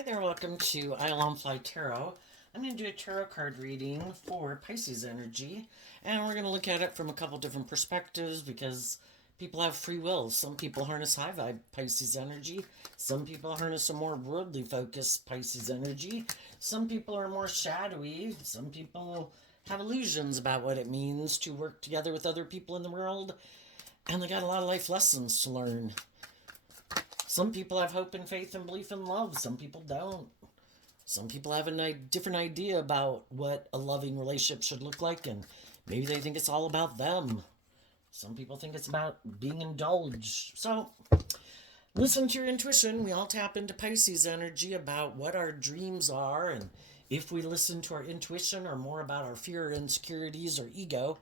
Hi there, welcome to Isle Fly Tarot. I'm going to do a tarot card reading for Pisces energy, and we're going to look at it from a couple different perspectives because people have free will. Some people harness high vibe Pisces energy, some people harness a more worldly focused Pisces energy, some people are more shadowy, some people have illusions about what it means to work together with other people in the world, and they got a lot of life lessons to learn. Some people have hope and faith and belief in love. Some people don't. Some people have a different idea about what a loving relationship should look like, and maybe they think it's all about them. Some people think it's about being indulged. So, listen to your intuition. We all tap into Pisces energy about what our dreams are, and if we listen to our intuition or more about our fear, insecurities, or ego.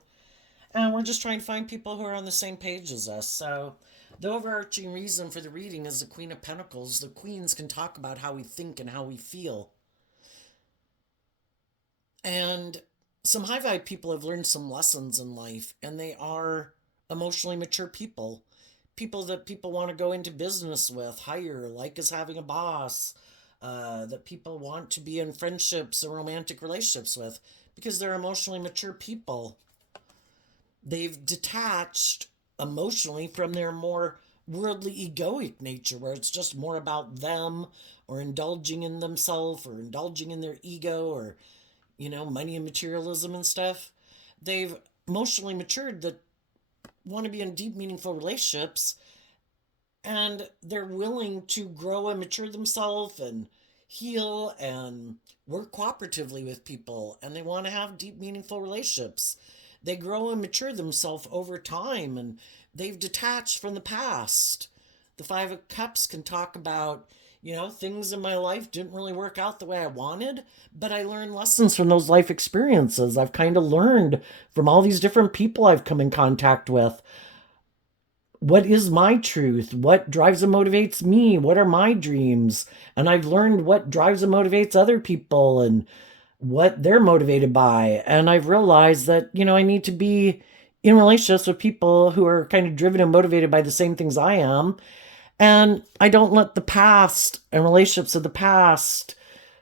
And we're just trying to find people who are on the same page as us. So, the overarching reason for the reading is the Queen of Pentacles. The queens can talk about how we think and how we feel. And some high vibe people have learned some lessons in life, and they are emotionally mature people. People that people want to go into business with, hire, like as having a boss, that people want to be in friendships or romantic relationships with, because they're emotionally mature people. They've detached emotionally from their more worldly egoic nature, where it's just more about them or indulging in themselves or indulging in their ego or, money and materialism and stuff. They've emotionally matured that want to be in deep, meaningful relationships, and they're willing to grow and mature themselves and heal and work cooperatively with people, and they want to have deep, meaningful relationships. They grow and mature themselves over time, and they've detached from the past. The Five of Cups can talk about, things in my life didn't really work out the way I wanted, but I learned lessons from those life experiences. I've kind of learned from all these different people I've come in contact with. What is my truth? What drives and motivates me? What are my dreams? And I've learned what drives and motivates other people and what they're motivated by. And I've realized that, I need to be in relationships with people who are kind of driven and motivated by the same things I am. And I don't let the past and relationships of the past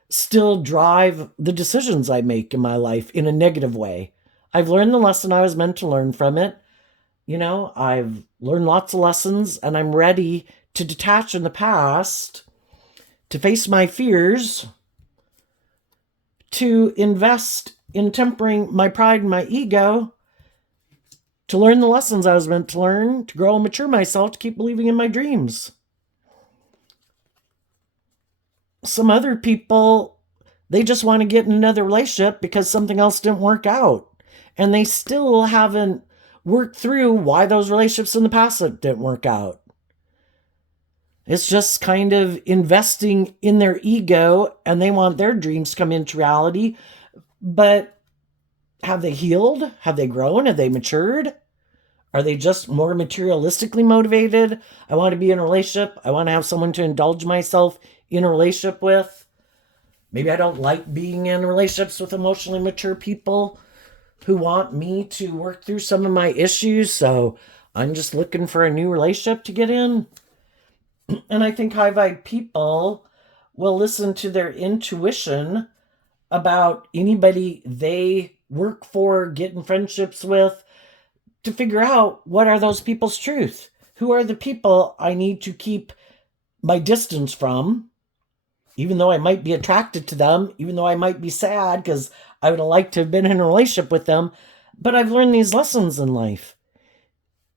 still drive the decisions I make in my life in a negative way. I've learned the lesson I was meant to learn from it. I've learned lots of lessons, and I'm ready to detach in the past, to face my fears, to invest in tempering my pride and my ego, to learn the lessons I was meant to learn, to grow and mature myself, to keep believing in my dreams. Some other people, they just want to get in another relationship because something else didn't work out. And they still haven't worked through why those relationships in the past didn't work out. It's just kind of investing in their ego, and they want their dreams to come into reality. But have they healed? Have they grown? Have they matured? Are they just more materialistically motivated? I want to be in a relationship. I want to have someone to indulge myself in a relationship with. Maybe I don't like being in relationships with emotionally mature people who want me to work through some of my issues. So I'm just looking for a new relationship to get in. And I think high vibe people will listen to their intuition about anybody they work for, get in friendships with, to figure out what are those people's truth. Who are the people I need to keep my distance from, even though I might be attracted to them, even though I might be sad because I would have liked to have been in a relationship with them. But I've learned these lessons in life.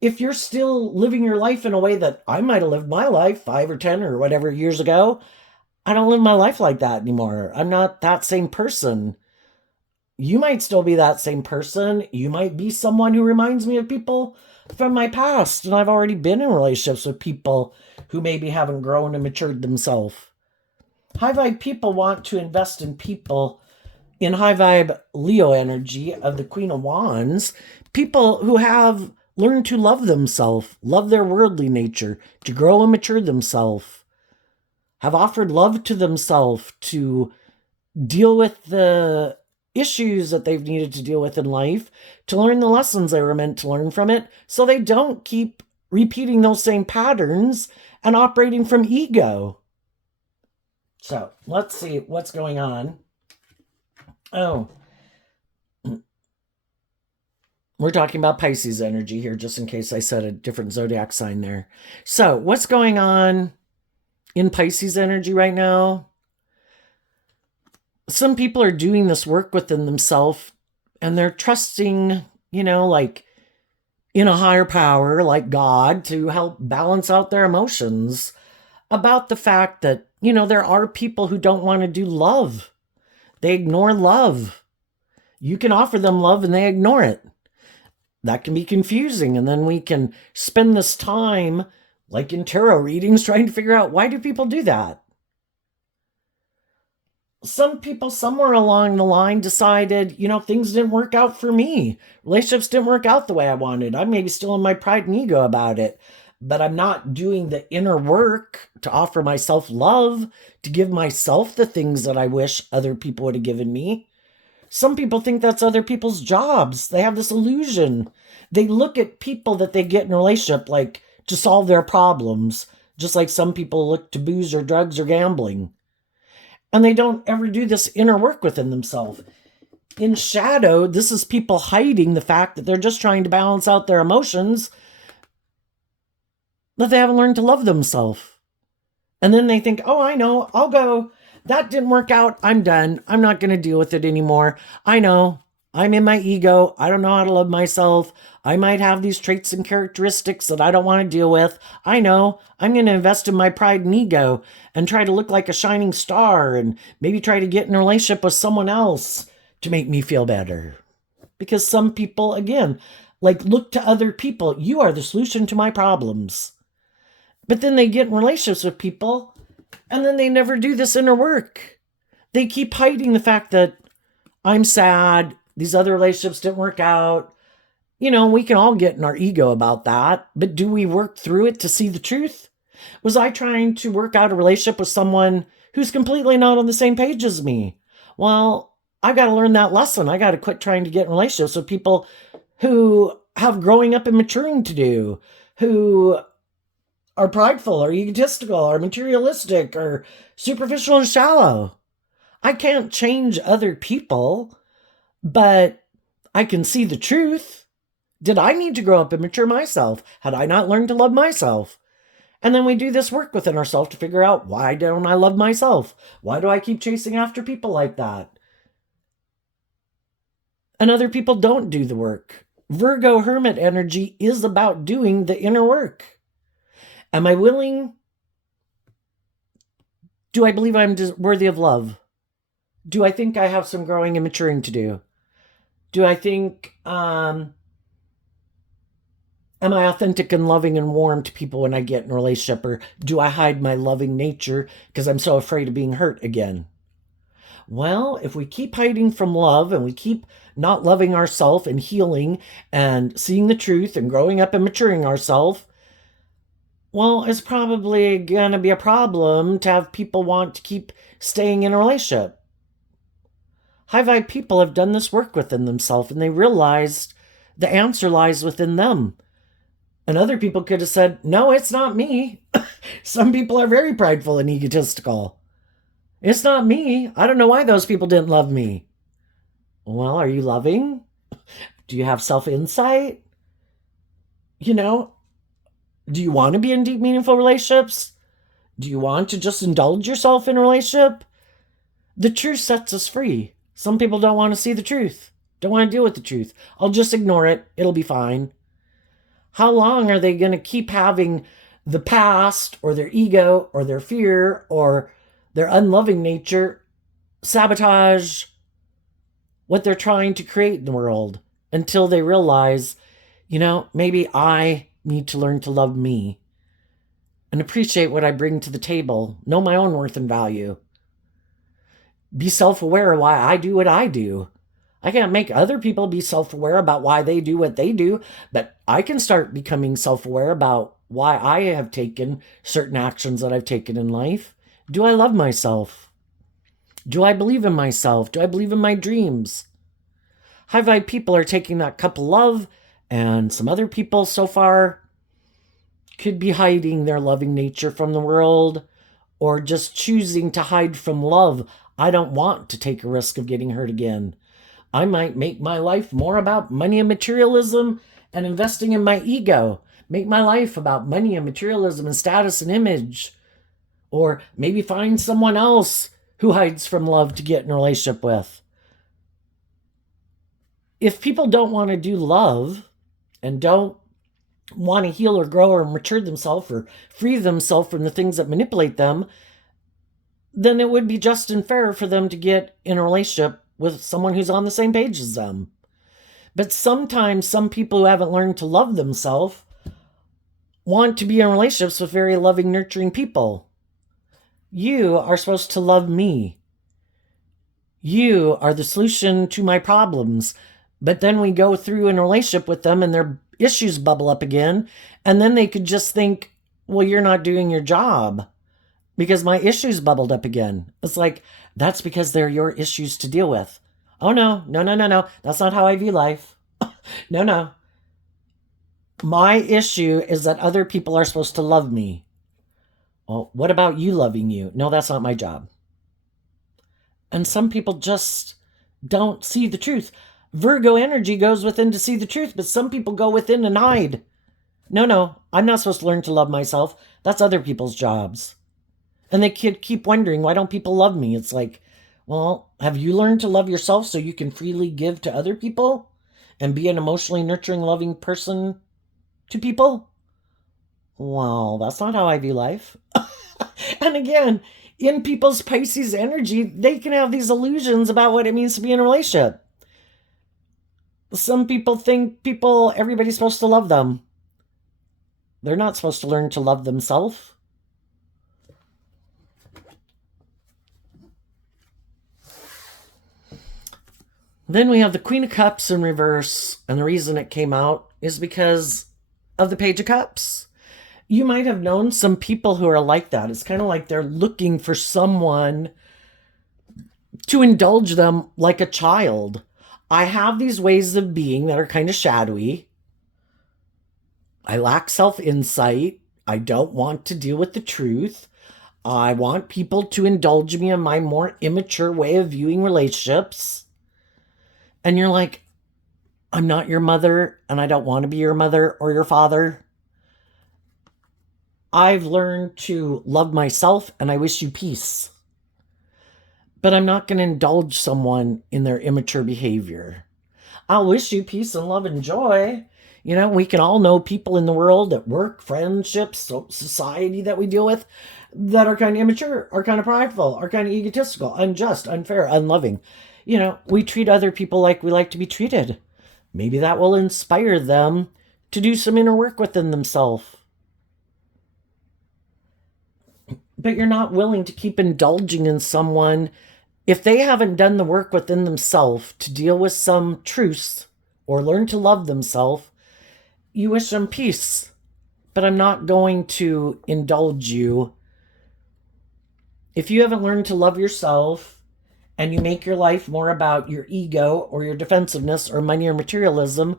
If you're still living your life in a way that I might have lived my life 5 or 10 or whatever years ago, I don't live my life like that anymore. I'm not that same person. You might still be that same person. You might be someone who reminds me of people from my past. And I've already been in relationships with people who maybe haven't grown and matured themselves. High vibe people want to invest in people in high vibe Leo energy of the Queen of Wands. People who have learned to love themselves, love their worldly nature, to grow and mature themselves, have offered love to themselves, to deal with the issues that they've needed to deal with in life, to learn the lessons they were meant to learn from it, so they don't keep repeating those same patterns and operating from ego. So let's see what's going on. Oh, we're talking about Pisces energy here, just in case I said a different zodiac sign there. So, what's going on in Pisces energy right now? Some people are doing this work within themselves and they're trusting, like in a higher power, like God, to help balance out their emotions about the fact that, there are people who don't want to do love. They ignore love. You can offer them love and they ignore it. That can be confusing. And then we can spend this time, like in tarot readings, trying to figure out, why do people do that? Some people somewhere along the line decided, things didn't work out for me. Relationships didn't work out the way I wanted. I'm maybe still in my pride and ego about it, but I'm not doing the inner work to offer myself love, to give myself the things that I wish other people would have given me. Some people think that's other people's jobs. They have this illusion. They look at people that they get in a relationship like to solve their problems, just like some people look to booze or drugs or gambling. And they don't ever do this inner work within themselves. In shadow, this is people hiding the fact that they're just trying to balance out their emotions, but they haven't learned to love themselves. And then they think, oh, I know, I'll go. That didn't work out. I'm done. I'm not going to deal with it anymore. I know. I'm in my ego. I don't know how to love myself. I might have these traits and characteristics that I don't want to deal with. I know. I'm going to invest in my pride and ego and try to look like a shining star and maybe try to get in a relationship with someone else to make me feel better. Because some people, again, like look to other people. You are the solution to my problems. But then they get in relationships with people and then they never do this inner work. They keep hiding the fact that I'm sad. These other relationships didn't work out. We can all get in our ego about that. But do we work through it to see the truth? Was I trying to work out a relationship with someone who's completely not on the same page as me? Well, I got to learn that lesson. I got to quit trying to get in relationships with people who have growing up and maturing to do, who are prideful or egotistical or materialistic or superficial and shallow. I can't change other people, but I can see the truth. Did I need to grow up and mature myself? Had I not learned to love myself? And then we do this work within ourselves to figure out, why don't I love myself? Why do I keep chasing after people like that? And other people don't do the work. Virgo hermit energy is about doing the inner work. Am I willing? Do I believe I'm worthy of love? Do I think I have some growing and maturing to do? Do I think, am I authentic and loving and warm to people when I get in a relationship? Or do I hide my loving nature because I'm so afraid of being hurt again? Well, if we keep hiding from love and we keep not loving ourselves and healing and seeing the truth and growing up and maturing ourselves, well, it's probably going to be a problem to have people want to keep staying in a relationship. High vibe people have done this work within themselves and they realized the answer lies within them. And other people could have said, no, it's not me. Some people are very prideful and egotistical. It's not me. I don't know why those people didn't love me. Well, are you loving? Do you have self-insight? Do you want to be in deep, meaningful relationships? Do you want to just indulge yourself in a relationship? The truth sets us free. Some people don't want to see the truth, don't want to deal with the truth. I'll just ignore it. It'll be fine. How long are they going to keep having the past or their ego or their fear or their unloving nature sabotage what they're trying to create in the world until they realize, maybe I need to learn to love me and appreciate what I bring to the table, know my own worth and value. Be self-aware of why I do what I do. I can't make other people be self-aware about why they do what they do, but I can start becoming self-aware about why I have taken certain actions that I've taken in life. Do I love myself? Do I believe in myself? Do I believe in my dreams? High vibe people are taking that cup of love, and some other people so far could be hiding their loving nature from the world, or just choosing to hide from love. I don't want to take a risk of getting hurt again. I might make my life more about money and materialism and investing in my ego. Make my life about money and materialism and status and image. Or maybe find someone else who hides from love to get in a relationship with. If people don't want to do love and don't want to heal or grow or mature themselves or free themselves from the things that manipulate them, then it would be just and fair for them to get in a relationship with someone who's on the same page as them. But sometimes some people who haven't learned to love themselves want to be in relationships with very loving, nurturing people. You are supposed to love me. You are the solution to my problems. But then we go through in a relationship with them and their issues bubble up again. And then they could just think, well, you're not doing your job because my issues bubbled up again. It's like, that's because they're your issues to deal with. Oh, no. That's not how I view life. No. My issue is that other people are supposed to love me. Well, what about you loving you? No, that's not my job. And some people just don't see the truth. Virgo energy goes within to see the truth, but some people go within and hide. No, I'm not supposed to learn to love myself. That's other people's jobs. And they keep wondering, why don't people love me? It's like, well, have you learned to love yourself so you can freely give to other people and be an emotionally nurturing, loving person to people? Well, that's not how I view life. And again, in people's Pisces energy, they can have these illusions about what it means to be in a relationship. Some people think everybody's supposed to love them. They're not supposed to learn to love themselves. Then we have the Queen of Cups in reverse, and the reason it came out is because of the Page of Cups. You might have known some people who are like that. It's kind of like they're looking for someone to indulge them like a child. I have these ways of being that are kind of shadowy. I lack self-insight. I don't want to deal with the truth. I want people to indulge me in my more immature way of viewing relationships. And you're like, I'm not your mother, and I don't want to be your mother or your father. I've learned to love myself, and I wish you peace. But I'm not going to indulge someone in their immature behavior. I'll wish you peace and love and joy. You know, we can all know people in the world at work, friendships, society that we deal with that are kind of immature, are kind of prideful, are kind of egotistical, unjust, unfair, unloving. You know, we treat other people like we like to be treated. Maybe that will inspire them to do some inner work within themselves. But you're not willing to keep indulging in someone if they haven't done the work within themselves to deal with some truths or learn to love themselves. You wish them peace, but I'm not going to indulge you. If you haven't learned to love yourself and you make your life more about your ego or your defensiveness or money or materialism,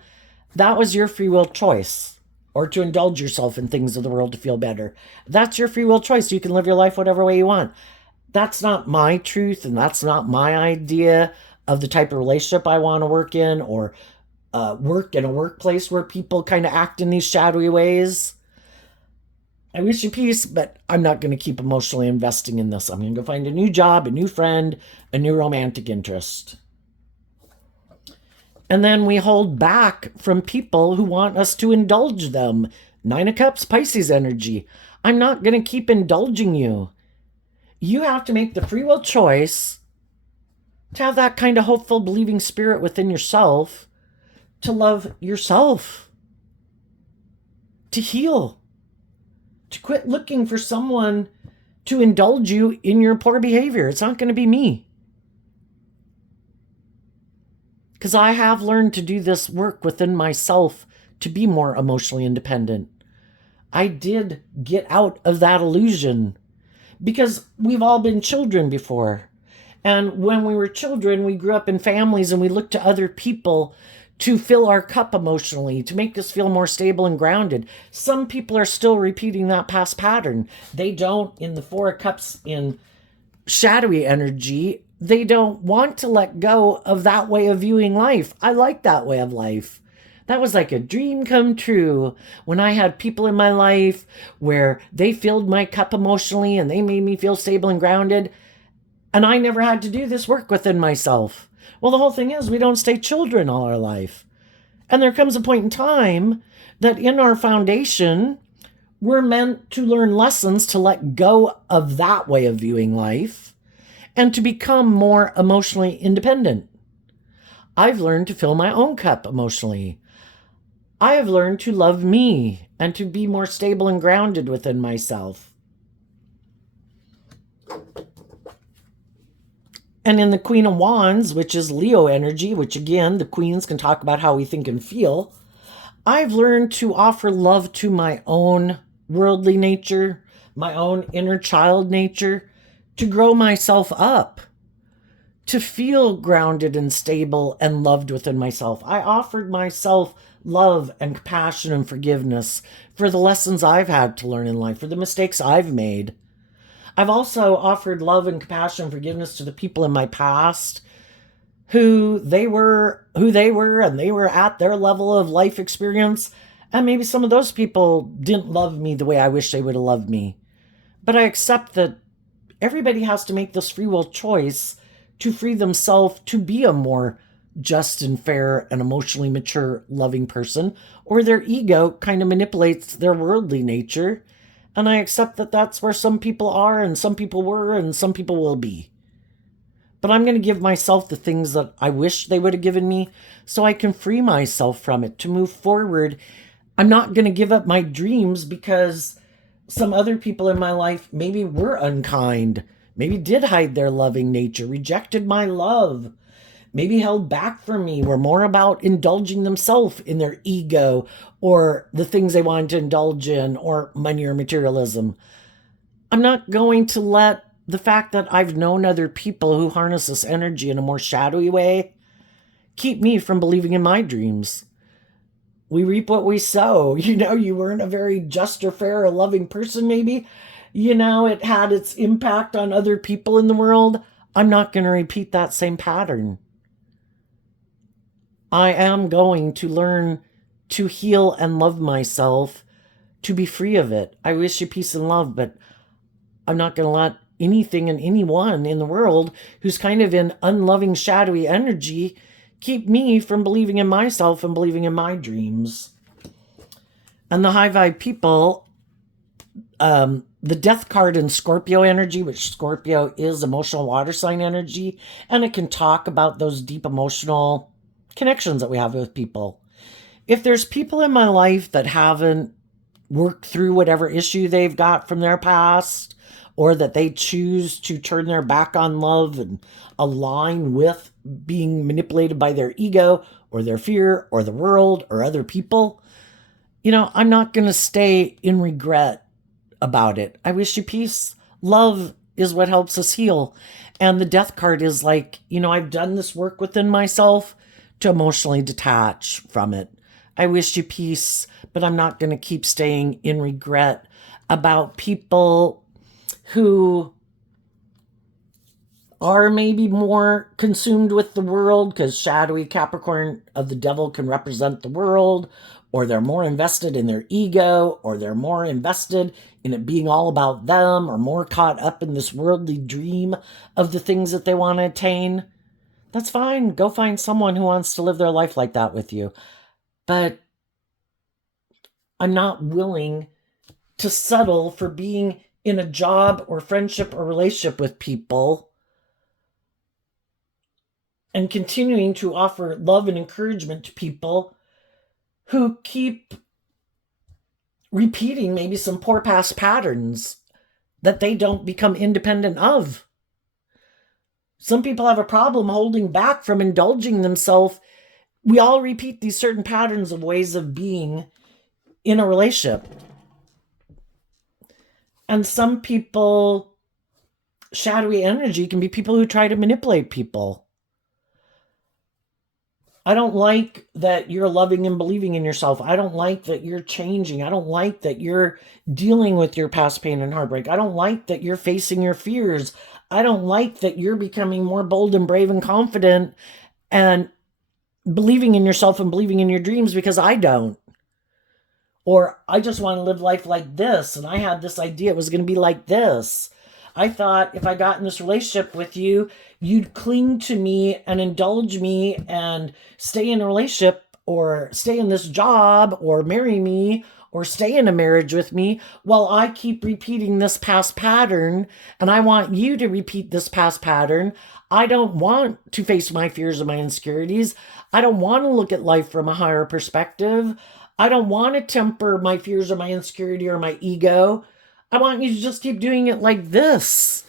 that was your free will choice. Or to indulge yourself in things of the world to feel better. That's your free will choice. You can live your life whatever way you want. That's not my truth, and that's not my idea of the type of relationship I want to work in, or work in a workplace where people kind of act in these shadowy ways. I wish you peace, but I'm not going to keep emotionally investing in this. I'm going to go find a new job, a new friend, a new romantic interest. And then we hold back from people who want us to indulge them. 9 of Cups, Pisces energy. I'm not going to keep indulging you. You have to make the free will choice to have that kind of hopeful, believing spirit within yourself, to love yourself, to heal, to quit looking for someone to indulge you in your poor behavior. It's not going to be me. Because I have learned to do this work within myself to be more emotionally independent. I did get out of that illusion because we've all been children before. And when we were children, we grew up in families and we looked to other people to fill our cup emotionally, to make us feel more stable and grounded. Some people are still repeating that past pattern. They don't, in the Four of Cups in shadowy energy, they don't want to let go of that way of viewing life. I like that way of life. That was like a dream come true when I had people in my life where they filled my cup emotionally and they made me feel stable and grounded. And I never had to do this work within myself. Well, the whole thing is we don't stay children all our life. And there comes a point in time that in our foundation, we're meant to learn lessons to let go of that way of viewing life and to become more emotionally independent. I've learned to fill my own cup emotionally. I have learned to love me and to be more stable and grounded within myself. And in the Queen of Wands, which is Leo energy, which again, the queens can talk about how we think and feel, I've learned to offer love to my own worldly nature, my own inner child nature, to grow myself up, to feel grounded and stable and loved within myself. I offered myself love and compassion and forgiveness for the lessons I've had to learn in life, for the mistakes I've made. I've also offered love and compassion and forgiveness to the people in my past who they were and they were at their level of life experience. And maybe some of those people didn't love me the way I wish they would have loved me. But I accept that everybody has to make this free will choice to free themselves to be a more just and fair and emotionally mature, loving person, or their ego kind of manipulates their worldly nature. And I accept that that's where some people are and some people were and some people will be. But I'm going to give myself the things that I wish they would have given me so I can free myself from it to move forward. I'm not going to give up my dreams because some other people in my life maybe were unkind, maybe did hide their loving nature, rejected my love, maybe held back from me, were more about indulging themselves in their ego or the things they wanted to indulge in or money or materialism. I'm not going to let the fact that I've known other people who harness this energy in a more shadowy way keep me from believing in my dreams. We reap what we sow. You weren't a very just or fair or loving person, maybe. It had its impact on other people in the world. I'm not going to repeat that same pattern. I am going to learn to heal and love myself, to be free of it. I wish you peace and love, but I'm not going to let anything and anyone in the world who's kind of in unloving, shadowy energy keep me from believing in myself and believing in my dreams. And the high vibe people, the death card in Scorpio energy, which Scorpio is emotional water sign energy, and it can talk about those deep emotional connections that we have with people. If there's people in my life that haven't worked through whatever issue they've got from their past, or that they choose to turn their back on love and align with being manipulated by their ego or their fear or the world or other people, I'm not going to stay in regret about it. I wish you peace. Love is what helps us heal. And the death card is like, I've done this work within myself to emotionally detach from it. I wish you peace, but I'm not going to keep staying in regret about people who are maybe more consumed with the world, because shadowy Capricorn of the devil can represent the world, or they're more invested in their ego, or they're more invested in it being all about them, or more caught up in this worldly dream of the things that they want to attain. That's fine. Go find someone who wants to live their life like that with you. But I'm not willing to settle for being in a job or friendship or relationship with people and continuing to offer love and encouragement to people who keep repeating maybe some poor past patterns that they don't become independent of. Some people have a problem holding back from indulging themselves. We all repeat these certain patterns of ways of being in a relationship. And some people, shadowy energy can be people who try to manipulate people. I don't like that you're loving and believing in yourself. I don't like that you're changing. I don't like that you're dealing with your past pain and heartbreak. I don't like that you're facing your fears. I don't like that you're becoming more bold and brave and confident and believing in yourself and believing in your dreams, because I don't. Or I just want to live life like this, and I had this idea it was going to be like this. I thought if I got in this relationship with you, you'd cling to me and indulge me and stay in a relationship or stay in this job or marry me or stay in a marriage with me while I keep repeating this past pattern. And I want you to repeat this past pattern. I don't want to face my fears and my insecurities. I don't want to look at life from a higher perspective. I don't want to temper my fears or my insecurity or my ego. I want you to just keep doing it like this.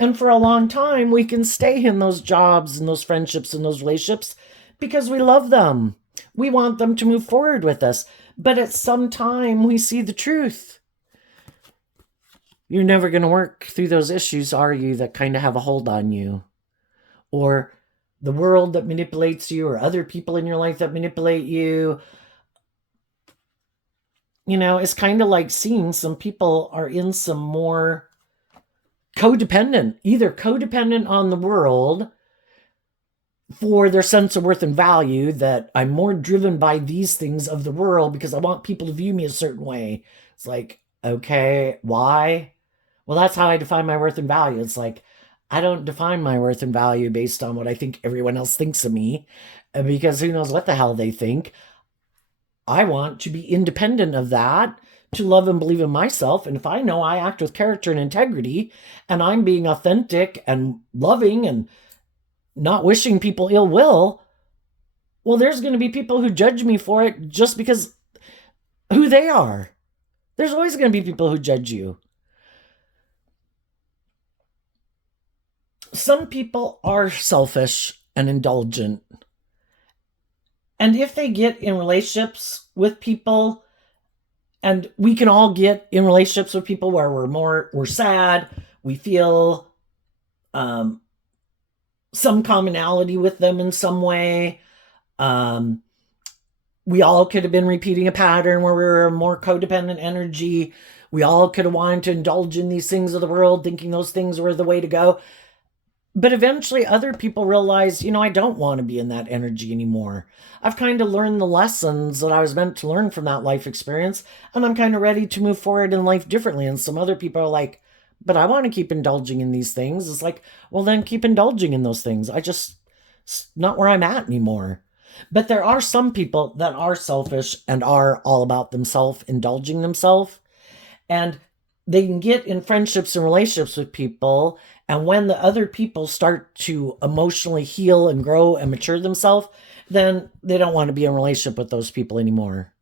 And for a long time, we can stay in those jobs and those friendships and those relationships because we love them. We want them to move forward with us. But at some time, we see the truth. You're never going to work through those issues, are you, that kind of have a hold on you? Or the world that manipulates you, or other people in your life that manipulate you. You know, it's kind of like seeing some people are in some more codependent, either codependent on the world for their sense of worth and value, that I'm more driven by these things of the world because I want people to view me a certain way. It's like, okay, why? Well, that's how I define my worth and value. It's like, I don't define my worth and value based on what I think everyone else thinks of me, because who knows what the hell they think. I want to be independent of that, to love and believe in myself. And if I know I act with character and integrity and I'm being authentic and loving and not wishing people ill will, well, there's going to be people who judge me for it just because who they are. There's always going to be people who judge you. Some people are selfish and indulgent. And if they get in relationships with people, and we can all get in relationships with people where we're sad, we feel some commonality with them in some way. We all could have been repeating a pattern where we were more codependent energy. We all could have wanted to indulge in these things of the world, thinking those things were the way to go. But eventually other people realize, I don't want to be in that energy anymore. I've kind of learned the lessons that I was meant to learn from that life experience, and I'm kind of ready to move forward in life differently. And some other people are like, but I want to keep indulging in these things. It's like, well, then keep indulging in those things. It's not where I'm at anymore. But there are some people that are selfish and are all about themselves, indulging themselves. And they can get in friendships and relationships with people, and when the other people start to emotionally heal and grow and mature themselves, then they don't want to be in a relationship with those people anymore.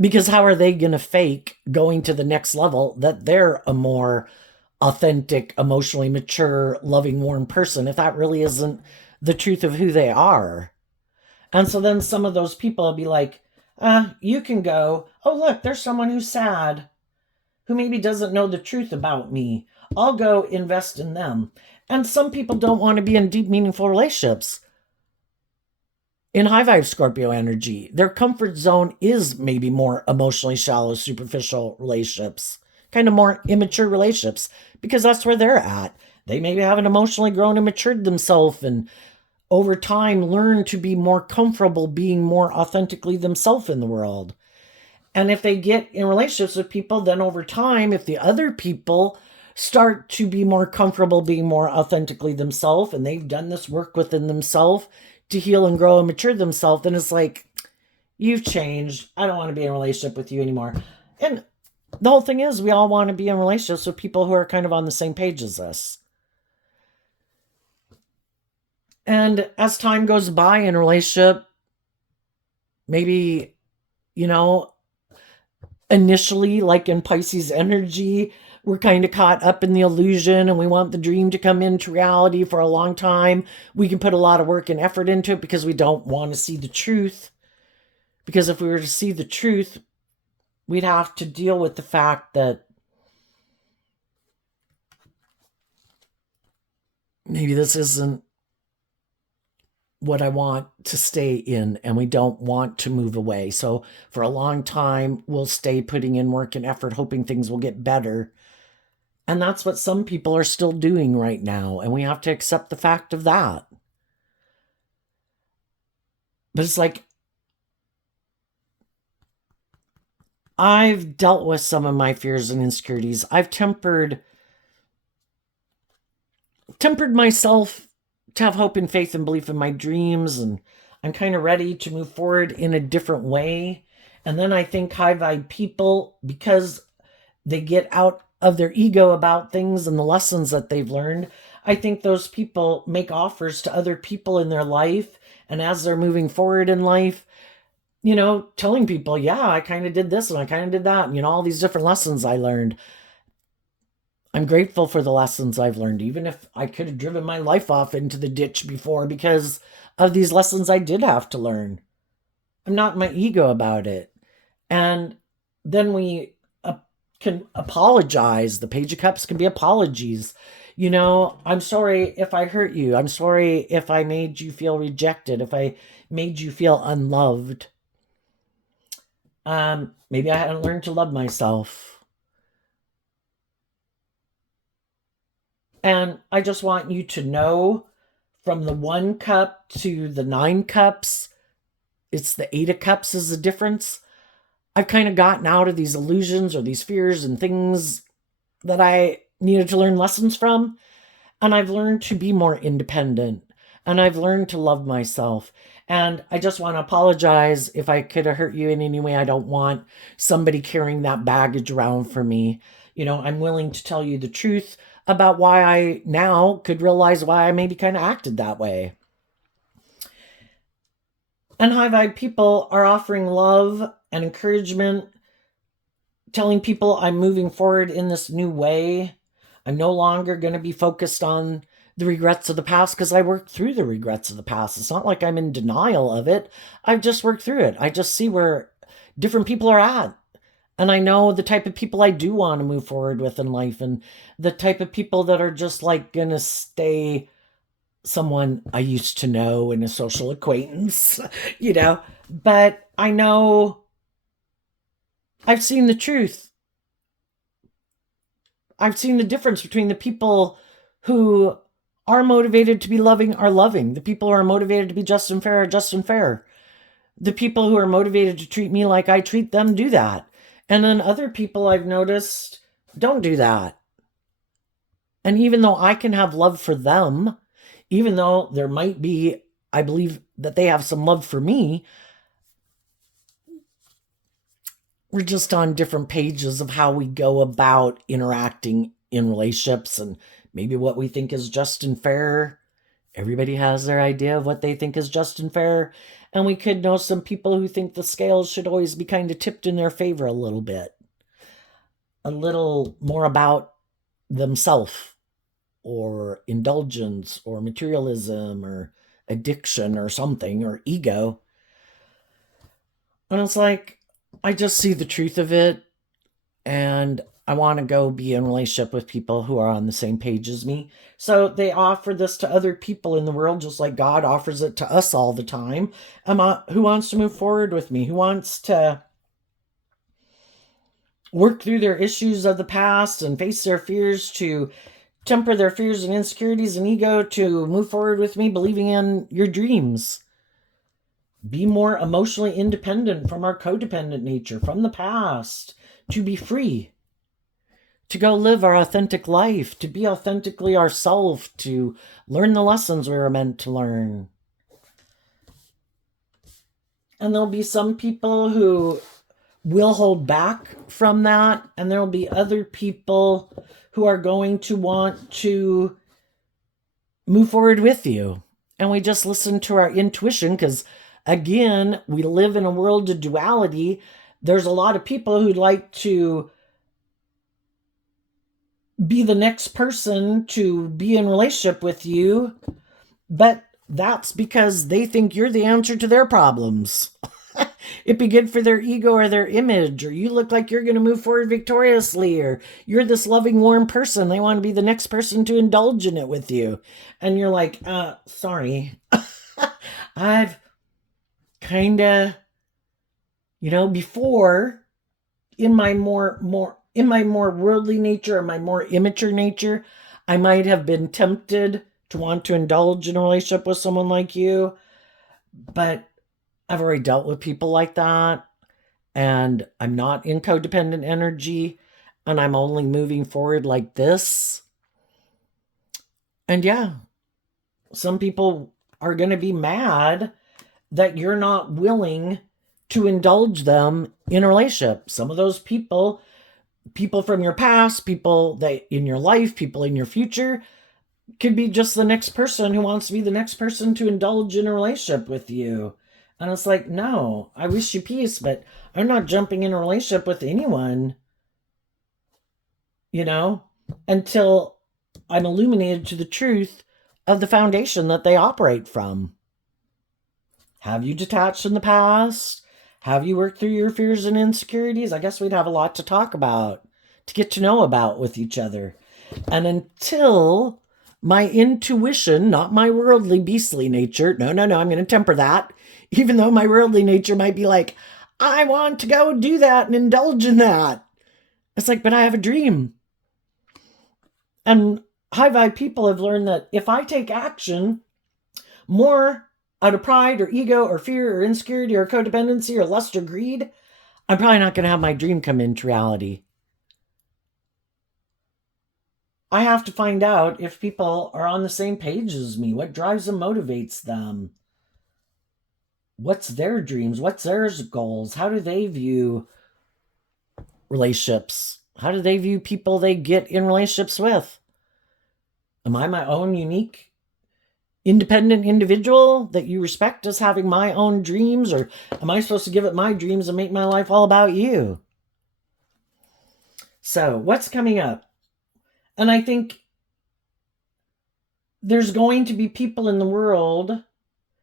Because how are they going to fake going to the next level that they're a more authentic, emotionally mature, loving, warm person if that really isn't the truth of who they are? And so then some of those people will be like, you can go. Oh, look, there's someone who's sad, who maybe doesn't know the truth about me. I'll go invest in them. And some people don't want to be in deep, meaningful relationships. In high vibe Scorpio energy, their comfort zone is maybe more emotionally shallow, superficial relationships, kind of more immature relationships, because that's where they're at. They maybe haven't emotionally grown and matured themselves, and over time learn to be more comfortable being more authentically themselves in the world. And if they get in relationships with people, then over time, if the other people start to be more comfortable being more authentically themselves, and they've done this work within themselves to heal and grow and mature themselves, then it's like, you've changed. I don't want to be in a relationship with you anymore. And the whole thing is, we all want to be in relationships with people who are kind of on the same page as us. And as time goes by in a relationship, maybe, initially, like in Pisces energy, we're kind of caught up in the illusion and we want the dream to come into reality for a long time. We can put a lot of work and effort into it because we don't want to see the truth. Because if we were to see the truth, we'd have to deal with the fact that maybe this isn't what I want to stay in, and we don't want to move away. So for a long time, we'll stay putting in work and effort, hoping things will get better. And that's what some people are still doing right now. And we have to accept the fact of that. But it's like, I've dealt with some of my fears and insecurities. I've tempered myself to have hope and faith and belief in my dreams, and I'm kind of ready to move forward in a different way. And then I think high vibe people, because they get out of their ego about things and the lessons that they've learned, I think those people make offers to other people in their life. And as they're moving forward in life, telling people, yeah, I kind of did this and I kind of did that. And, all these different lessons I learned. I'm grateful for the lessons I've learned, even if I could have driven my life off into the ditch before because of these lessons I did have to learn. I'm not in my ego about it. And then we can apologize. The Page of Cups can be apologies. I'm sorry if I hurt you. I'm sorry if I made you feel rejected, if I made you feel unloved. Maybe I hadn't learned to love myself. And I just want you to know, from the 1 cup to the 9 cups, it's the 8 of cups is the difference. I've kind of gotten out of these illusions or these fears and things that I needed to learn lessons from. And I've learned to be more independent. And I've learned to love myself. And I just want to apologize if I could have hurt you in any way. I don't want somebody carrying that baggage around for me. I'm willing to tell you the truth about why I now could realize why I maybe kind of acted that way. And high vibe people are offering love and encouragement, telling people I'm moving forward in this new way. I'm no longer going to be focused on the regrets of the past because I worked through the regrets of the past. It's not like I'm in denial of it. I've just worked through it. I just see where different people are at. And I know the type of people I do want to move forward with in life, and the type of people that are just like going to stay someone I used to know and a social acquaintance, But I know I've seen the truth. I've seen the difference between the people who are motivated to be loving are loving. The people who are motivated to be just and fair are just and fair. The people who are motivated to treat me like I treat them do that. And then other people I've noticed don't do that. And even though I can have love for them, even though there might be, I believe that they have some love for me, we're just on different pages of how we go about interacting in relationships and maybe what we think is just and fair. Everybody has their idea of what they think is just and fair. And we could know some people who think the scales should always be kind of tipped in their favor a little bit. A little more about themself, or indulgence, or materialism, or addiction, or something, or ego. And it's like, I just see the truth of it, and I want to go be in a relationship with people who are on the same page as me. So they offer this to other people in the world, just like God offers it to us all the time. Who wants to move forward with me? Who wants to work through their issues of the past and face their fears, to temper their fears and insecurities and ego, to move forward with me, believing in your dreams? Be more emotionally independent from our codependent nature, from the past, to be free, to go live our authentic life, to be authentically ourselves, to learn the lessons we were meant to learn. And there'll be some people who will hold back from that, and there'll be other people who are going to want to move forward with you. And we just listen to our intuition, because again, we live in a world of duality. There's a lot of people who'd like to be the next person to be in relationship with you, but that's because they think you're the answer to their problems. It'd be good for their ego or their image, or you look like you're going to move forward victoriously, or you're this loving, warm person. They want to be the next person to indulge in it with you. And you're like, sorry. I've kind of, before, in my more worldly nature or my more immature nature, I might have been tempted to want to indulge in a relationship with someone like you, but I've already dealt with people like that, and I'm not in codependent energy, and I'm only moving forward like this. And yeah, some people are going to be mad that you're not willing to indulge them in a relationship. Some of those people from your past, people that in your life, people in your future, could be just the next person who wants to be the next person to indulge in a relationship with you. And it's like, no, I wish you peace, but I'm not jumping in a relationship with anyone, you know, until I'm illuminated to the truth of the foundation that they operate from. Have you detached in the past? Have you worked through your fears and insecurities? I guess we'd have a lot to talk about, to get to know about with each other. And until my intuition, not my worldly beastly nature, no, I'm going to temper that, even though my worldly nature might be like, I want to go do that and indulge in that. It's like, but I have a dream. And high vibe people have learned that if I take action more out of pride or ego or fear or insecurity or codependency or lust or greed, I'm probably not going to have my dream come into reality. I have to find out if people are on the same page as me. What drives them, motivates them? What's their dreams? What's their goals? How do they view relationships? How do they view people they get in relationships with? Am I my own unique, independent individual that you respect as having my own dreams? Or am I supposed to give up my dreams and make my life all about you? So, what's coming up? And I think there's going to be people in the world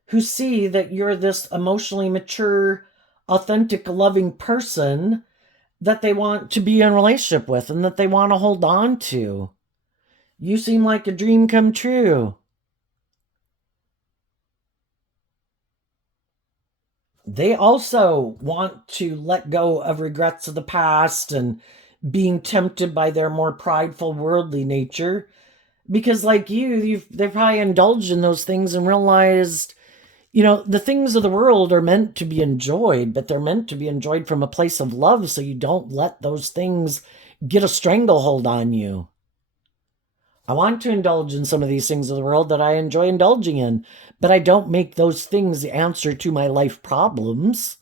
who see that you're this emotionally mature, authentic, loving person that they want to be in a relationship with and that they want to hold on to. You seem like a dream come true. They also want to let go of regrets of the past and being tempted by their more prideful, worldly nature. Because, like they've probably indulged in those things and realized, the things of the world are meant to be enjoyed, but they're meant to be enjoyed from a place of love, so you don't let those things get a stranglehold on you. I want to indulge in some of these things of the world that I enjoy indulging in, but I don't make those things the answer to my life problems.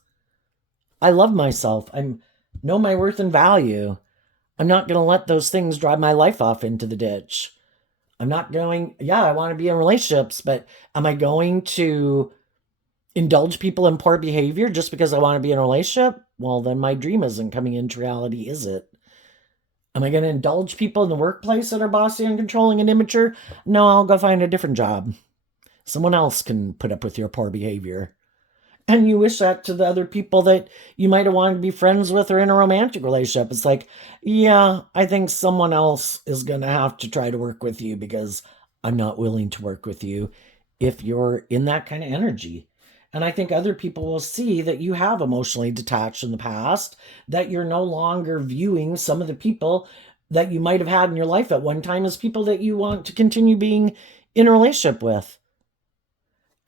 I love myself. I know my worth and value. I'm not going to let those things drive my life off into the ditch. I'm not going, yeah, I want to be in relationships, but am I going to indulge people in poor behavior just because I want to be in a relationship? Well, then my dream isn't coming into reality, is it? Am I going to indulge people in the workplace that are bossy and controlling and immature? No, I'll go find a different job. Someone else can put up with your poor behavior. And you wish that to the other people that you might have wanted to be friends with or in a romantic relationship. It's like, yeah, I think someone else is going to have to try to work with you because I'm not willing to work with you if you're in that kind of energy. And I think other people will see that you have emotionally detached in the past, that you're no longer viewing some of the people that you might have had in your life at one time as people that you want to continue being in a relationship with.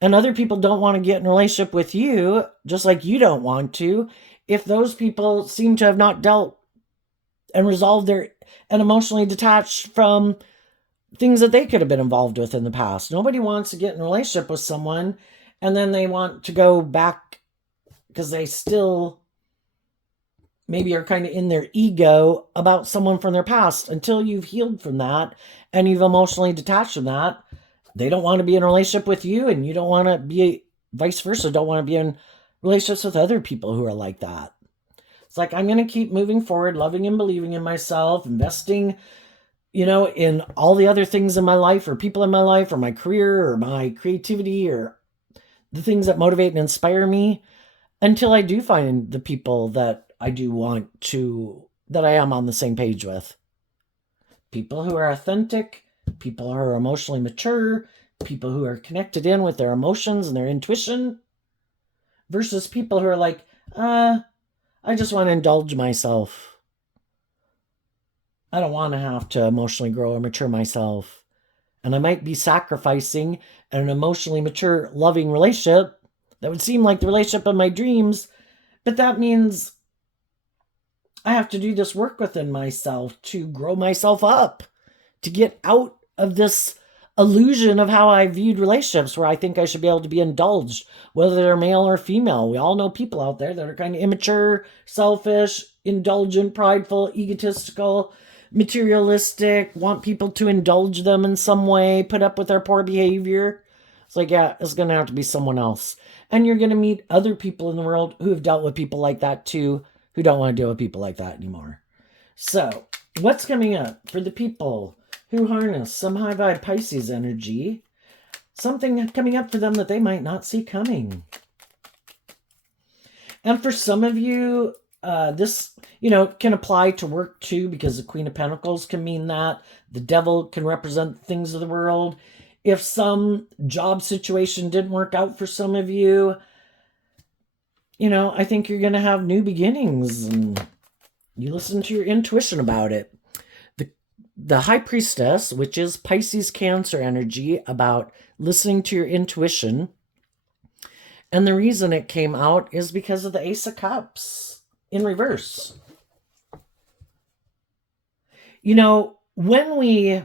And other people don't want to get in a relationship with you, just like you don't want to, if those people seem to have not dealt and resolved and emotionally detached from things that they could have been involved with in the past. Nobody wants to get in a relationship with someone and then they want to go back because they still maybe are kind of in their ego about someone from their past. Until you've healed from that and you've emotionally detached from that, they don't want to be in a relationship with you, and you don't want to be vice versa, don't want to be in relationships with other people who are like that. It's like, I'm going to keep moving forward, loving and believing in myself, investing, in all the other things in my life or people in my life or my career or my creativity or the things that motivate and inspire me until I do find the people that I do want to, that I am on the same page with. People who are authentic, people who are emotionally mature, people who are connected in with their emotions and their intuition versus people who are like, I just want to indulge myself. I don't want to have to emotionally grow or mature myself. And I might be sacrificing an emotionally mature, loving relationship that would seem like the relationship of my dreams, but that means I have to do this work within myself to grow myself up, to get out of this illusion of how I viewed relationships where I think I should be able to be indulged, whether they're male or female. We all know people out there that are kind of immature, selfish, indulgent, prideful, egotistical, materialistic, want people to indulge them in some way, put up with their poor behavior. It's like, yeah, it's going to have to be someone else. And you're going to meet other people in the world who have dealt with people like that too, who don't want to deal with people like that anymore. So, what's coming up for the people who harness some high vibe Pisces energy? Something coming up for them that they might not see coming. And for some of you, this, can apply to work too, because the Queen of Pentacles can mean that. The Devil can represent things of the world. If some job situation didn't work out for some of you, I think you're going to have new beginnings, and you listen to your intuition about it. The High Priestess, which is Pisces Cancer energy, about listening to your intuition. And the reason it came out is because of the Ace of Cups in reverse. When we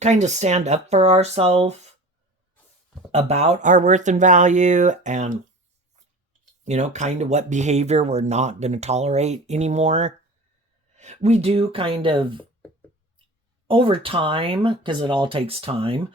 kind of stand up for ourselves about our worth and value and, kind of what behavior we're not going to tolerate anymore, we do kind of, over time, because it all takes time,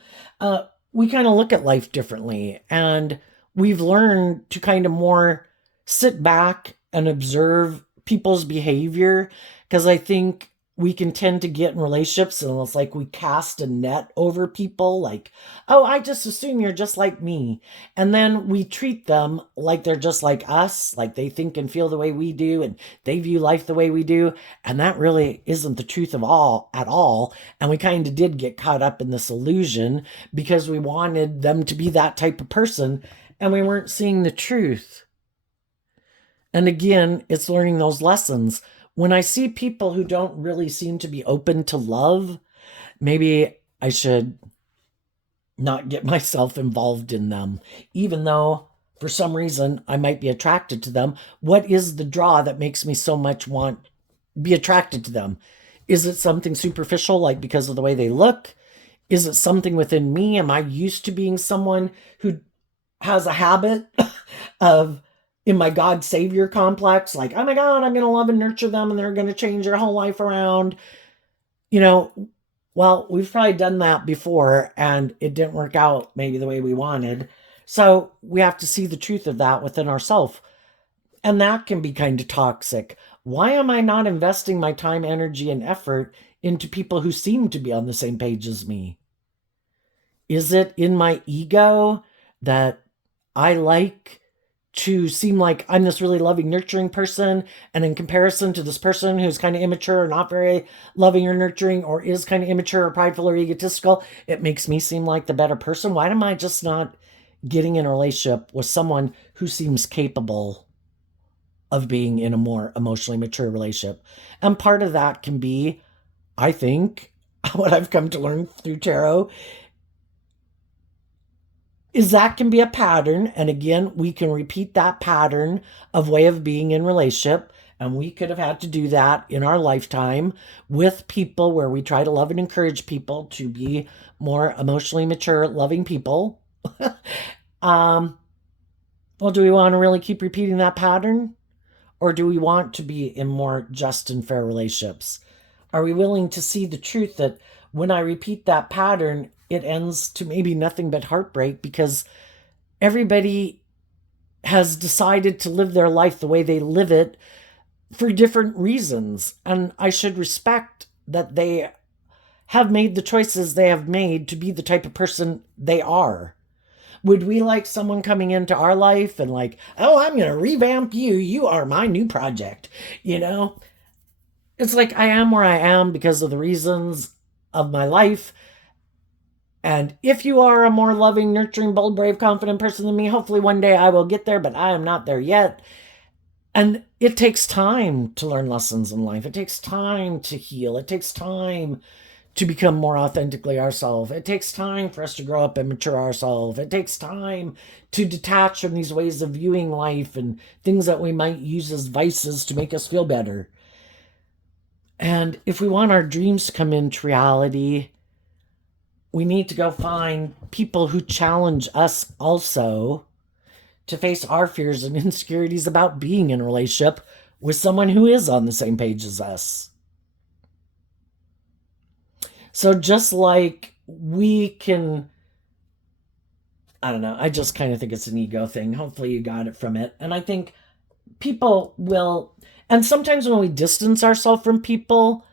we kind of look at life differently. And we've learned to kind of more sit back and observe people's behavior, because I think we can tend to get in relationships and it's like we cast a net over people, like, oh, I just assume you're just like me. And then we treat them like they're just like us, like they think and feel the way we do and they view life the way we do. And that really isn't the truth of all at all. And we kind of did get caught up in this illusion because we wanted them to be that type of person and we weren't seeing the truth. And again, it's learning those lessons. When I see people who don't really seem to be open to love, maybe I should not get myself involved in them, even though for some reason I might be attracted to them. What is the draw that makes me so much be attracted to them? Is it something superficial, like because of the way they look? Is it something within me? Am I used to being someone who has a habit of, in my God Savior complex, like, oh my God, I'm going to love and nurture them and they're going to change their whole life around. Well, we've probably done that before and it didn't work out maybe the way we wanted. So we have to see the truth of that within ourselves. And that can be kind of toxic. Why am I not investing my time, energy, and effort into people who seem to be on the same page as me? Is it in my ego that I like to seem like I'm this really loving, nurturing person, and in comparison to this person who's kind of immature or not very loving or nurturing, or is kind of immature or prideful or egotistical, it makes me seem like the better person? Why am I just not getting in a relationship with someone who seems capable of being in a more emotionally mature relationship? And part of that can be, I think, what I've come to learn through tarot, is that can be a pattern. And again, we can repeat that pattern of way of being in relationship. And we could have had to do that in our lifetime with people where we try to love and encourage people to be more emotionally mature, loving people. Well, do we want to really keep repeating that pattern? Or do we want to be in more just and fair relationships? Are we willing to see the truth that when I repeat that pattern, it ends to maybe nothing but heartbreak, because everybody has decided to live their life the way they live it for different reasons. And I should respect that they have made the choices they have made to be the type of person they are. Would we like someone coming into our life and like, oh, I'm going to revamp you. You are my new project. It's like I am where I am because of the reasons of my life. And if you are a more loving, nurturing, bold, brave, confident person than me, hopefully one day I will get there, but I am not there yet. And it takes time to learn lessons in life. It takes time to heal. It takes time to become more authentically ourselves. It takes time for us to grow up and mature ourselves. It takes time to detach from these ways of viewing life and things that we might use as vices to make us feel better. And if we want our dreams to come into reality, we need to go find people who challenge us also to face our fears and insecurities about being in a relationship with someone who is on the same page as us. So just like we can, I don't know, I just kind of think it's an ego thing. Hopefully you got it from it. And I think people will, and sometimes when we distance ourselves from people,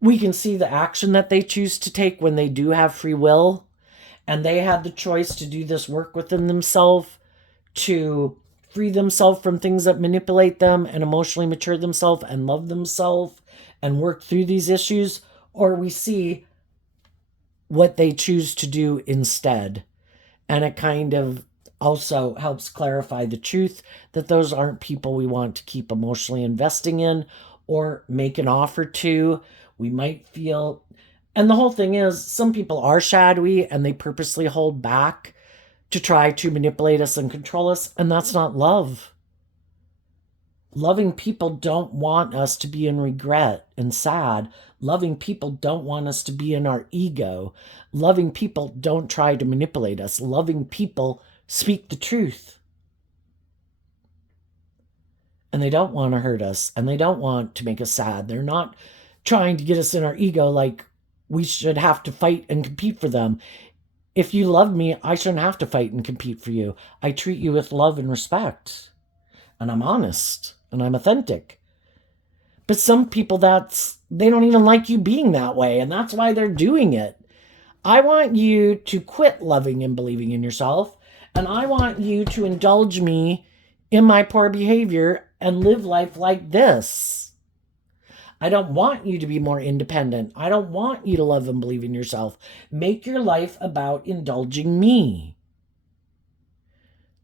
we can see the action that they choose to take when they do have free will and they had the choice to do this work within themselves to free themselves from things that manipulate them and emotionally mature themselves and love themselves and work through these issues, or we see what they choose to do instead. And it kind of also helps clarify the truth that those aren't people we want to keep emotionally investing in or make an offer to. We might feel, and the whole thing is, some people are shadowy and they purposely hold back to try to manipulate us and control us, and that's not love. Loving people don't want us to be in regret and sad. Loving people don't want us to be in our ego. Loving people don't try to manipulate us. Loving people speak the truth. And they don't want to hurt us, and they don't want to make us sad. They're not trying to get us in our ego like we should have to fight and compete for them. If you love me, I shouldn't have to fight and compete for you. I treat you with love and respect. And I'm honest. And I'm authentic. But some people, they don't even like you being that way. And that's why they're doing it. I want you to quit loving and believing in yourself. And I want you to indulge me in my poor behavior and live life like this. I don't want you to be more independent. I don't want you to love and believe in yourself. Make your life about indulging me.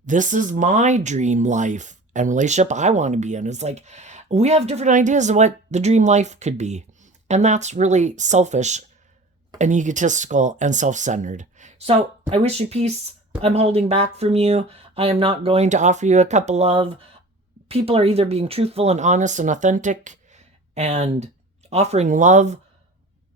This is my dream life and relationship I want to be in. It's like we have different ideas of what the dream life could be. And that's really selfish and egotistical and self-centered. So I wish you peace. I'm holding back from you. I am not going to offer you a cup of love. People are either being truthful and honest and authentic and offering love,